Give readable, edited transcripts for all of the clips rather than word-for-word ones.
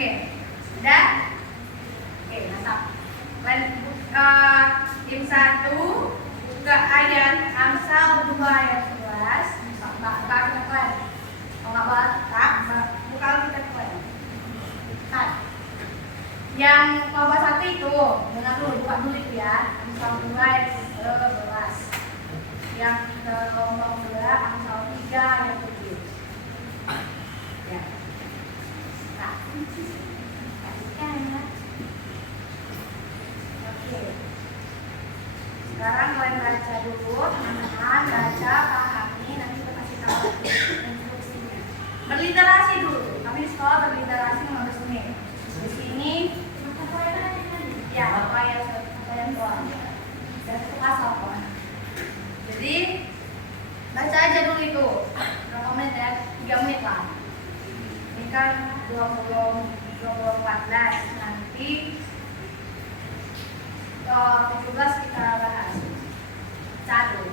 Oke, sudah? Oke, mantap. Tim 1 buka ayat Amsal 2 ayat 11. Buka kita kalian. Kalau nggak baca, buka kita kalian. Yang kelompok 1 itu, dengar dulu, buka dulu itu ya. Amsal 2 ayat 11. Yang kelompok 2 Amsal 3 ayat 7. Ya. Nah, kasihkan ya. Oke. Sekarang kalian baca dulu, teman-teman, baca, pahami, nanti kita kasih tahu instruksinya. Berliterasi dulu. Kami di sekolah berliterasi 15 menit. Di sini ya, ayat doang. Dan itu pasal kan. Jadi baca aja dulu itu. Berapa menit ya? 3 menit lah. Ini kan 2014 nanti 17 kita bahas. Satu.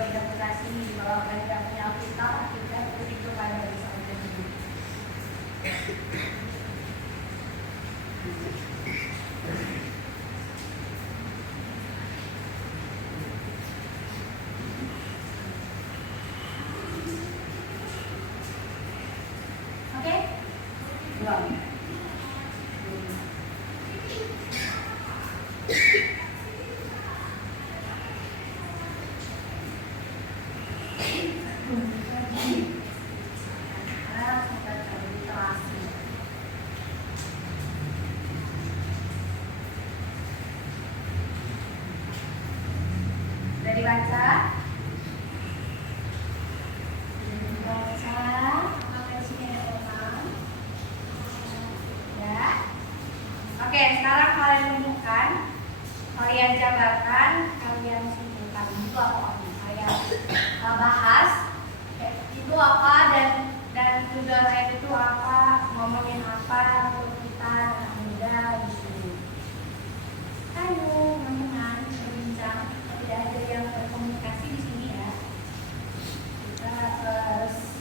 Interpretasi bahwa mereka punya Alkitab, Alkitab itu pada bisa menjadi. Oke? Belum. Sudah dibaca? Ya. Oke, sekarang kalian rumuskan, kalian jabarkan, kalian simpulkan itu apa? Kalian bahas itu apa dan tujuan saya itu apa, ngomongin apa untuk kita anak muda di sini. Ayo, teman-teman, berbincang. Tidak ada yang berkomunikasi di sini ya. Kita harus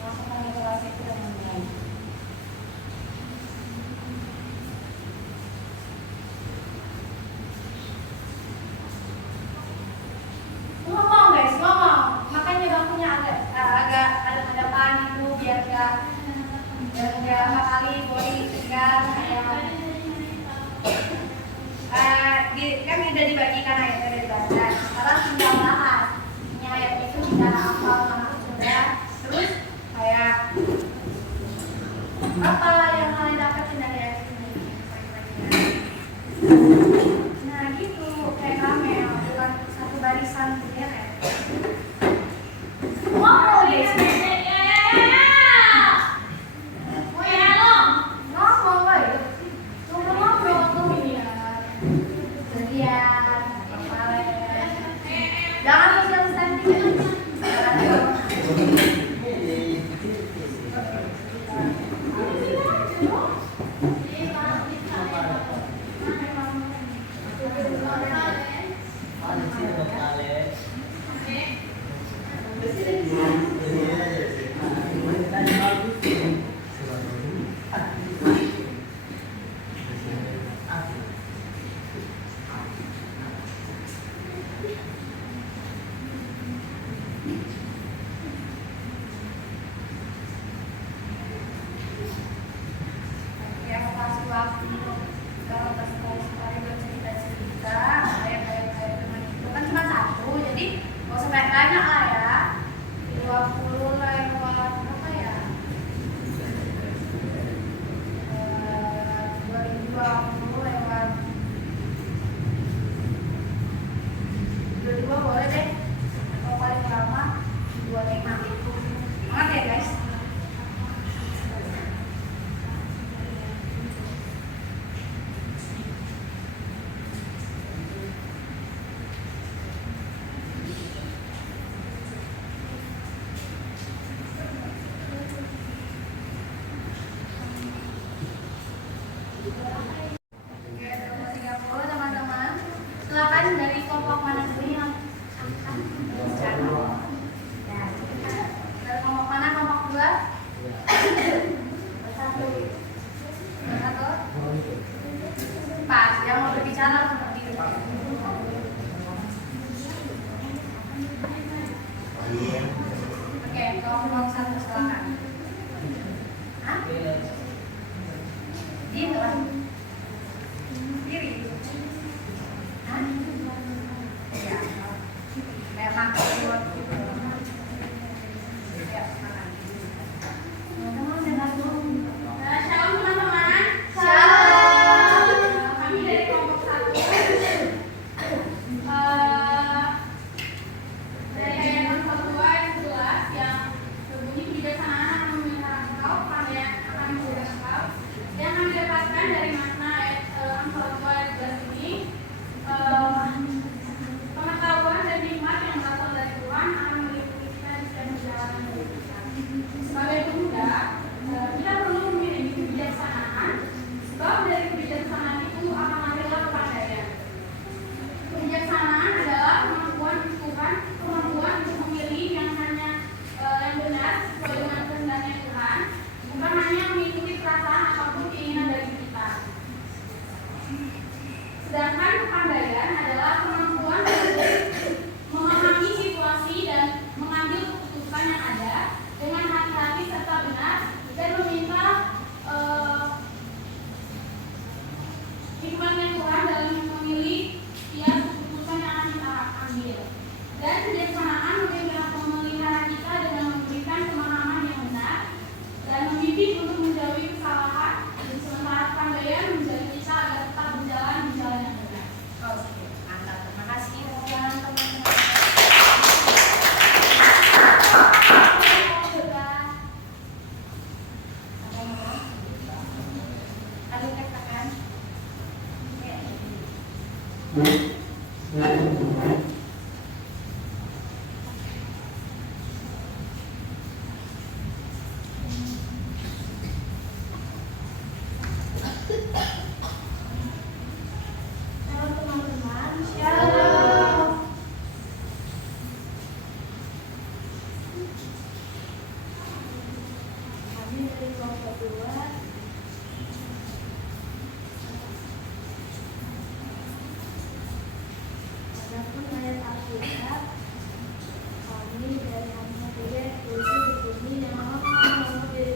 melakukan evaluasi itu dengan baik. Ngomong guys, ngomong. Makanya bangkunya agak ada depan itu biar nggak kali body tegang kayak. Kan udah dibagikan ayatnya dari baca. Sekarang tinggal bahas. Ini ayat itu kita hafal langsung sudah. Terus kayak apa yang kalian dapatin dari ayat ini? Nah gitu kayak kamel, bukan satu barisan gitu ya kayak. Wow, guys. Jangan social distancing. silakan. Hah? Diem kan? Diri. Hah? Iya. Kayak makan buat gitu. Ya, makan. Teman-teman dengar dulu. Shalom teman-teman. Shalom. Kami dari kelompok 1. Dari ayat 1 ayat 11 yang berbunyi kebijaksanaan akan memelihara engkau, pandai akan menjaga engkau. Yang kami dapatkan dari makna ayat 1 ayat 11 ini, pengetahuan dan nikmat yang berasal dari Tuhan akan meliputi kita di setiap perjalanan hidup kita. Sebagai pemuda, kita perlu memiliki kebijaksanaan, sebab dari kebijaksanaan itu akan lahirlah kepandaian. Kebijaksanaan adalah kemampuan untuk memilih yang benar sesuai dengan kehendaknya Tuhan, bukan hanya mengikuti perasaan ataupun keinginan dari kita. Sedangkan kepandaian adalah kemampuan untuk memahami situasi dan mengambil keputusan yang ada dengan hati-hati serta benar dan meminta hikmatnya Tuhan dalam memilih tiap keputusan yang akan kita ambil. Dan kebijaksanaan memelihara kita dengan memberikan pemahaman yang benar dan membimbing untuk menjauhi kesalahan, dan sementara kepandaian menjadi kita agar tetap berjalan di jalan yang benar. Oke, mantap. Terima kasih teman-teman. Ada yang katakan? Halo teman-teman. Shalom. Kami dari kelompok 2. Adapun ayat Alkitab, kami dari Amsal 3 itu berbunyi yang mau diri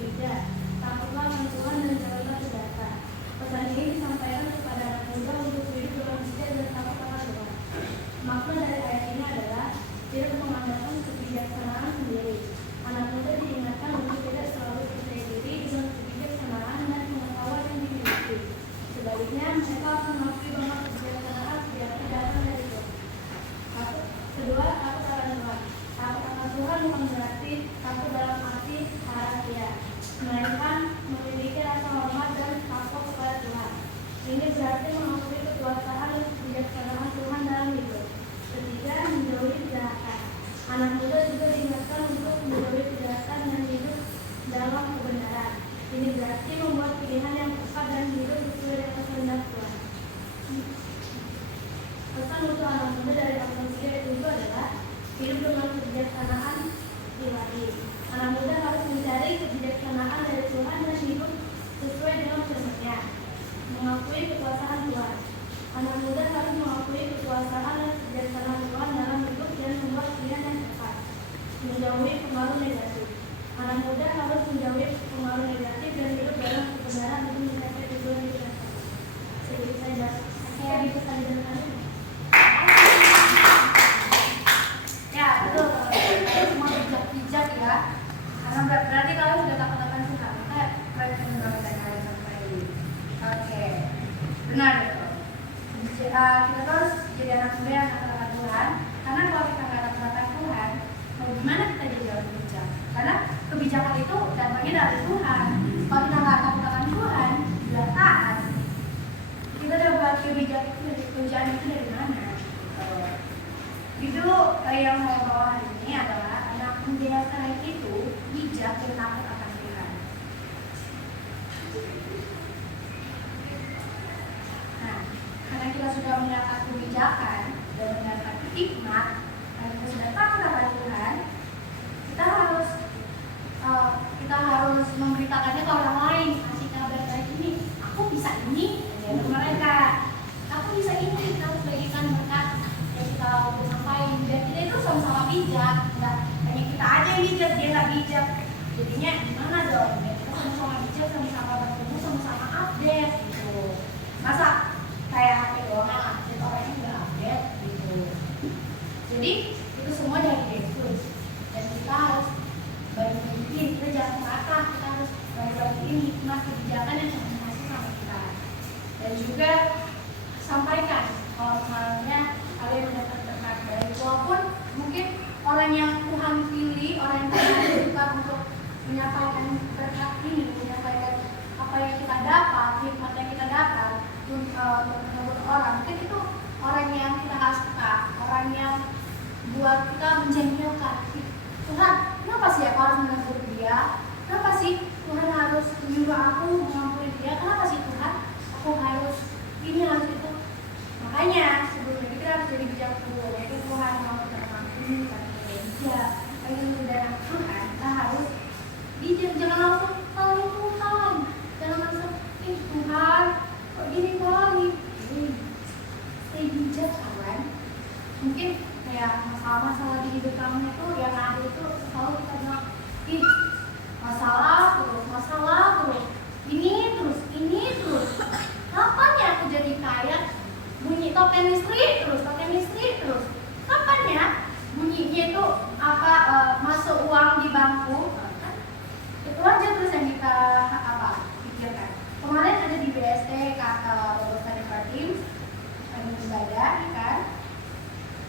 tidak. Takutlah akan Tuhan dan jalanlah sedekah. Pesan ini disampaikan kepada anak muda untuk hidup dalam setia dan takut akan Tuhan. Makna dari ayat ini adalah tidak mengandalkan kebijaksanaan sendiri. Anak muda diingatkan untuk tidak selalu percaya diri dengan kebijaksanaan dan pengetahuan yang dimiliki. Sebaliknya, mereka akan mengakui bahwa kebijaksanaan biasanya datang dari Tuhan. Kedua, takut akan Tuhan. Takut akan Tuhan bukan berarti takut dalam arti harafiah, melainkan memiliki rasa hormat dan takut kepada Tuhan. Ini berarti mengakui kekuasaan dan kebijaksanaan Tuhan dalam hidup. Ketiga, menjauhi kejahatan. Anak muda juga diingatkan untuk menjauhi kejahatan dan hidup dalam kebenaran. Ini berarti membuat pilihan yang tepat dan hidup sesuai dengan kehendak Tuhan. Pesan untuk anak muda dari Amsal 3 itu adalah hidup dengan kebijaksanaan ilahi. Anak muda harus mencari kebijaksanaan dari Tuhan dan hidup sesuai dengan firman-Nya. Mengakui kekuasaan Tuhan. Anak muda harus mengakui kekuasaan dan kebijaksanaan Tuhan dalam hidup dan membuat pilihan yang tepat. Menjauhi pengaruh negatif. Anak muda harus menjauhi pengaruh negatif dan hidup dalam kebenaran untuk mencapai tujuan hidup yang sama. Jadi saya dipesan dengan kalian. Ya, betul. Kalian semua bijak-bijak ya. Karena berarti kalian sudah takut akan Tuhan. Maka kalian akan mendapatkan hal yang sampai ini. Oke, benar. Kita terus jadi anak muda yang takut akan Tuhan. Karena kalau kita nggak takut akan Tuhan, mau gimana kita jadi orang bijak? Karena kebijakan itu datangnya dari Tuhan. Kalau kita nggak takut akan Tuhan, nggak taat. Kita dapat kebijakan itu dari mana? Itu yang saya bawa hari ini adalah anak muda yang sekarang itu bijak dan takut akan Tuhan. Nah, karena kita sudah mendapat kebijakan dan mendapat hikmat, dan kita sudah takut akan Tuhan, kita harus memberitakannya ke orang lain, kasih kabar kayak gini, aku bisa ini, dan mereka, aku bisa ini, kita harus bagikan berkat yang kita sampaikan, dan kita itu sama-sama bijak. bijak, nggak hanya kita aja yang bijak, dia nggak bijak. Jadinya gimana dong? Ya, kita sama-sama bijak, sama-sama bertumbuh, sama-sama update gitu. Masa kayak HP doang yang update, orangnya nggak update gitu. Jadi itu semua dari Yesus. Dan kita harus bagi-bagiin, kita jangan merata, kita harus bagi-bagiin hikmah kebijakan yang Tuhan kasih sama kita. Dan juga sampaikan kalau misalnya ada yang mendapat berkat baik, walaupun mungkin orang yang Tuhan pilih, orang yang Tuhan ajukan untuk menyampaikan berkat ini, menyampaikan apa yang kita dapat, hikmat yang kita dapat untuk menyebut orang, mungkin itu orang yang kita gak suka, orang yang buat kita menjengkelkan. Tuhan, kenapa sih aku harus menegur dia? Kenapa sih Tuhan harus menyuruh aku mengampuni dia? Kenapa sih Tuhan aku harus ini, harus itu? Makanya sebelum itu kita harus jadi bijak dulu, yaitu Tuhan mau kita mengampuni, kita bijak. Bagi saudara Tuhan, kita harus bijak, jangan langsung saling Tuhan, jangan langsung Tuhan, kok gini kali? Stay bijak kawan. Mungkin kayak masalah-masalah di hidup kamu itu yang ada itu selalu kita bilang, masalah terus, ini terus. Kapan ya aku jadi kaya? Bunyi token listrik terus. Kapan ya bunyinya itu masuk uang di bangku? Itu aja terus yang kita pikirkan. Kemarin ada di BST Bapak Tadi Fatim ibadah kan,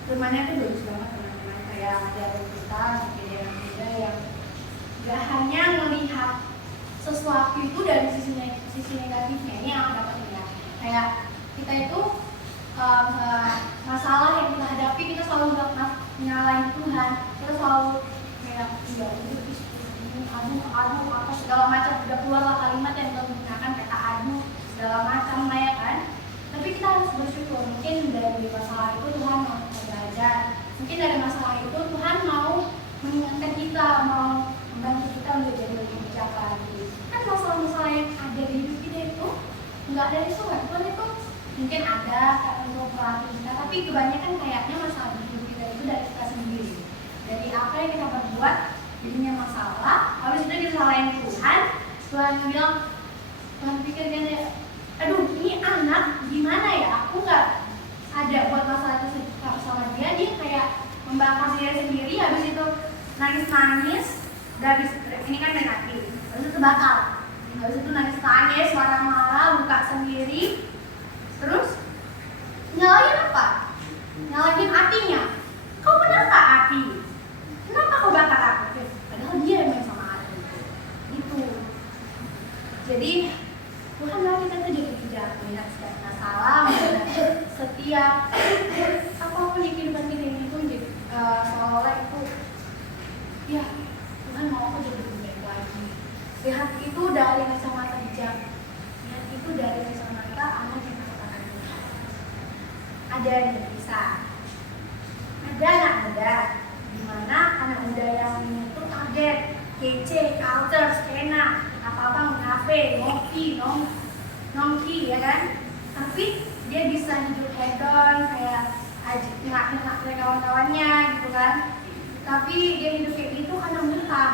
firmannya itu bagus banget teman-teman. Kayak ada kita mungkin yang muda yang gak hanya melihat sesuatu itu dari sisi negatifnya. Ini yang aku dapat ya, kayak kita itu masalah yang kita hadapi, kita selalu menyalahin Tuhan, kita selalu kayak aduh apa segala macam, udah keluarlah kalimat yang kita gunakan, kata aduh segala macam lah ya kan. Tapi kita harus bersyukur, mungkin dari masalah itu Tuhan mau kita belajar, mungkin dari masalah itu Tuhan mau mengingatkan kita, mau membantu kita untuk jadi lebih bijak lagi. Kan masalah-masalah yang ada di hidup kita itu nggak dari Tuhan, Tuhan itu mungkin ada untuk melatih kita, tapi kebanyakan kayaknya masalah di hidup kita itu dari kita sendiri, dari apa yang kita perbuat jadinya masalah. Habis itu disalahin Tuhan bilang, Tuhan pikir kan, aduh ini anak gimana ya, aku nggak ada buat masalah itu sama dia kayak membakar diri sendiri, habis itu nangis, udah habis ini kan udah mati, habis itu bakar, habis itu nangis, marah-marah, luka sendiri, terus nyalahin apa? Nyalahin hatinya. Kau kenapa hati? Kenapa kau bakar aku? Padahal dia yang main sama hati itu. Jadi Tuhan mau kita tuh jadi bijak, melihat setiap masalah, melihat setiap apapun di kehidupan kita ini tuh seolah-olah itu, ya Tuhan mau aku jadi lebih baik lagi. Lihat itu dari kacamata bijak, lihat itu dari kacamata anak yang takut Tuhan. Ada yang bisa, ada anak muda, dimana anak muda yang ini tuh update, kece, culture, skena, apa-apa mengafe, nongki ya kan, tapi dia bisa hidup hedon kayak enak-enak dari kawan-kawannya gitu kan, tapi dia hidup kayak gitu karena mentang.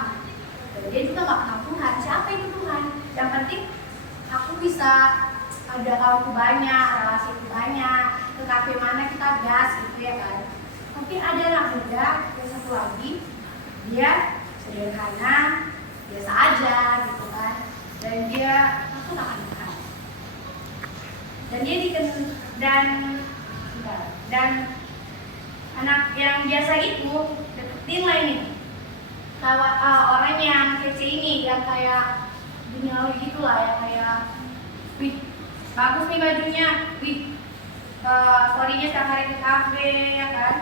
Dia juga gak kenal Tuhan. Siapa itu Tuhan? Yang penting aku bisa ada kawanku banyak, relasiku banyak, ke kafe mana kita gas gitu ya kan. Tapi ada anak muda yang satu lagi, dia sederhana, biasa aja gitu kan, dan dia takut akan Tuhan, dan dia dan anak yang biasa itu deketin lah ini orang yang kece ini, yang kayak duniawi gitu lah ya, kayak wih bagus nih bajunya, wih story-nya setiap hari ke kafe ya kan,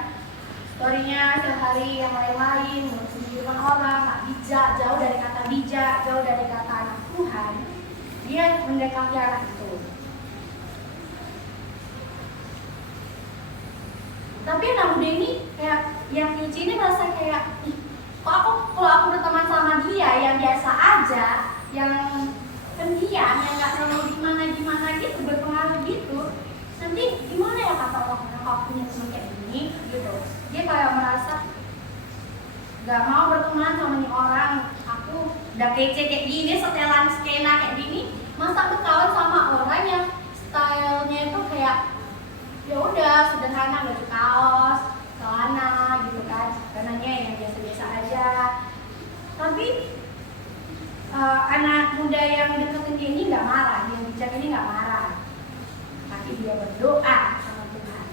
story-nya setiap hari yang lain-lain, ngurusin kehidupan orang, gak bijak, jauh dari kata bijak, jauh dari kata anak Tuhan. Dia mendekati anak itu. Tapi anak muda ini kayak yang kece ini merasa kayak, kalau aku berteman sama dia yang biasa aja, yang pendiam, yang nggak terlalu gimana gitu, berpengaruh gitu, nanti gimana ya kata orang kalau punya teman kayak gini gitu. Dia kayak merasa nggak mau berteman sama nih orang. Aku udah kece kayak gini, setelan skena kayak gini, masa aku kawan sama orang yang stylenya itu kayak ya udah sederhana, baju kaos, celana gitu kan, dananya yang biasa-biasa aja. Tapi anak muda yang deketin dia ini nggak marah, yang bijak ini nggak marah, tapi dia berdoa sama Tuhan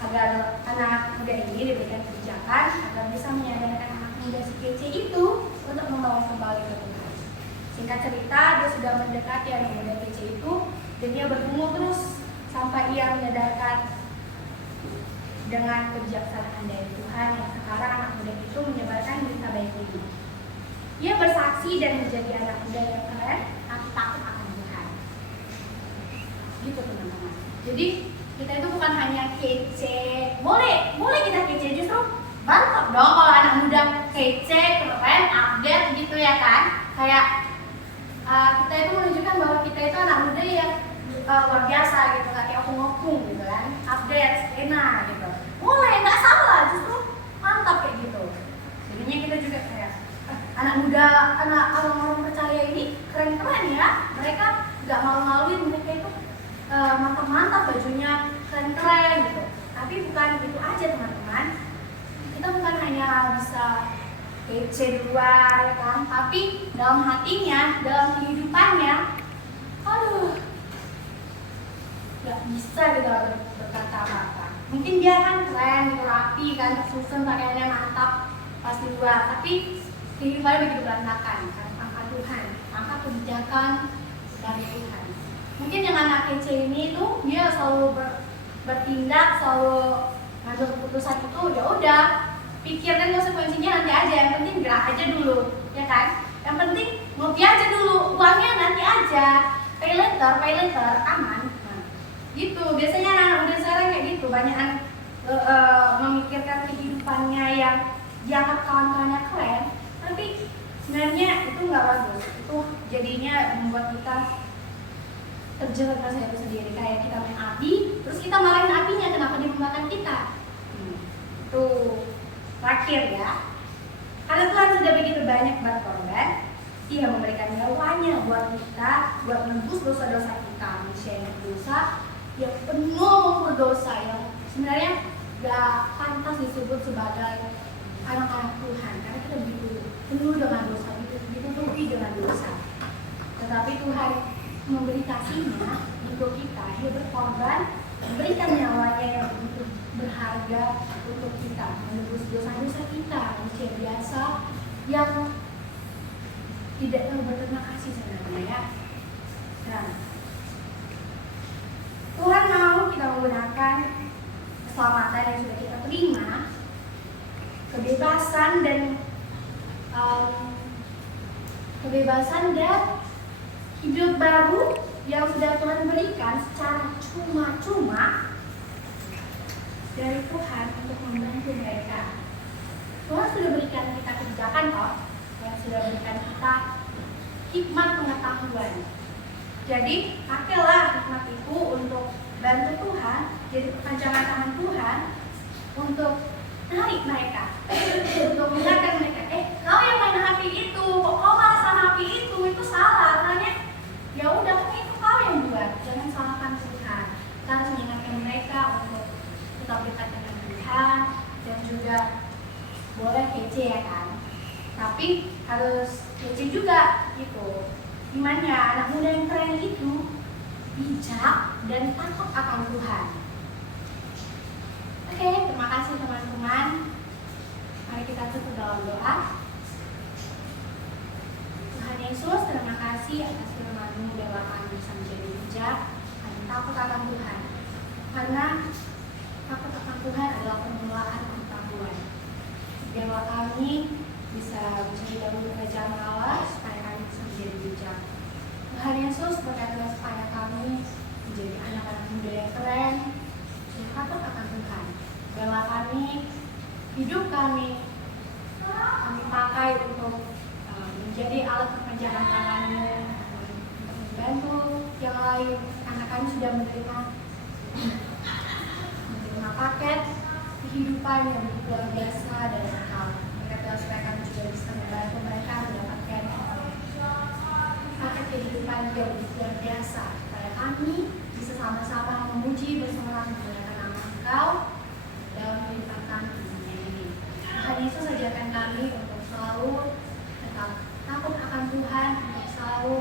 agar anak muda ini diberikan kebijakan agar bisa menyadarkan anak muda si kece itu untuk membawa kembali ke Tuhan. Singkat cerita, dia sudah mendekati anak muda kece itu dan dia bertemu terus sampai ia menyadarkan dengan kebijaksanaan dari Tuhan yang sekarang anak muda itu menyebarkan berita baik ini. Ia bersaksi dan menjadi anak muda yang keren, tapi takut akan Tuhan. Gitu teman-teman. Jadi kita itu bukan hanya kece, boleh kita kece, justru mantap dong kalau anak muda kece, keren, update gitu ya kan. Kayak kita itu menunjukkan bahwa kita itu anak muda yang luar biasa gitu, nggak kayak opung-opung gitu kan, update, skena gitu. Boleh, nggak salah, justru mantap kayak gitu. Jadinya kita juga kayak anak muda, anak orang-orang percaya ini keren-keren ya. Mereka nggak malu-maluin, mereka itu mantap-mantap bajunya, keren-keren gitu. Tapi bukan itu aja teman-teman. Kita bukan hanya bisa kece di luar ya kan, tapi dalam hatinya, dalam kehidupannya, aduh, nggak bisa kita berkata apa-apa. Mungkin dia kan keren, gitu, rapi kan, tersusun pakaiannya mantap pas di luar, tapi kehidupannya begitu berantakan kan, tanpa Tuhan, tanpa kebijakan dari Tuhan. Mungkin yang anak kece ini tuh dia selalu bertindak, selalu ngambil keputusan itu ya udah, pikirkan konsekuensinya nanti aja, yang penting gerak aja dulu, ya kan? Yang penting ngopi aja dulu, uangnya nanti aja, pay later, aman. Nah, gitu. Biasanya anak muda sekarang kayak gitu, banyakan memikirkan kehidupannya yang dianggap kawan-kawannya keren, tapi sebenarnya itu nggak bagus. Itu jadinya membuat kita terjerat rasa itu sendiri, kayak kita main api, terus kita marahin apinya, kenapa dia membakar kita? Tuh, terakhir ya. Karena Tuhan sudah begitu banyak berkorban, Dia memberikan nyawanya buat kita, buat menebus dosa-dosa kita. Manusia yang berdosa, yang penuh berdosa, yang sebenarnya gak pantas disebut sebagai anak-anak Tuhan, karena kita begitu penuh dengan dosa, ditutupi dengan dosa. Tetapi Tuhan memberi kasihnya untuk kita. Dia berkorban, memberikan nyawanya yang begitu berharga untuk kita, menebus dosa-dosa kita. Manusia biasa yang tidak tahu berterima kasih sebenarnya ya. Nah, Tuhan mau kita menggunakan keselamatan yang sudah kita terima, kebebasan dan hidup baru yang sudah Tuhan berikan secara cuma-cuma dari Tuhan untuk membantu mereka. Tuhan sudah berikan kita kebijakan kok, yang sudah berikan kita hikmat pengetahuan. Jadi pakailah hikmat itu untuk bantu Tuhan, jadi pekerjaan tangan Tuhan untuk narik mereka, untuk mengingatkan mereka, kau yang main HP itu, kok kau malah sama HP itu salah. Karena ya udah, itu kau yang buat, jangan salahkan Tuhan. Kita harus mengingatkan mereka untuk tetap dekat dengan Tuhan, dan juga boleh kece ya kan, tapi harus kece juga gitu. Gimana anak muda yang keren itu bijak dan takut akan Tuhan. Oke, terima kasih teman-teman. Mari kita tutup dalam doa. Tuhan Yesus, terima kasih atas firman-Mu, biarlah kami bisa menjadi bijak dan takut akan Tuhan. Karena takut akan Tuhan adalah permulaan pengetahuan. Biarlah kami bisa mencari dahulu kerajaan Allah supaya kami bisa menjadi bijak. Tuhan Yesus, berkatilah supaya kami menjadi anak-anak muda yang keren dan takut akan Tuhan. Biarlah kami, hidup kami pakai untuk menjadi alat pekerjaan tangan-Mu, untuk membantu yang lain, karena kami sudah menerima paket kehidupan yang luar biasa dari Engkau. pagi yang luar biasa, supaya kami bisa sama-sama memuji bersorak memuliakan nama Engkau dalam kehidupan kami di dunia ini. Tuhan Yesus ajarkan kami untuk selalu tetap takut akan Tuhan, untuk selalu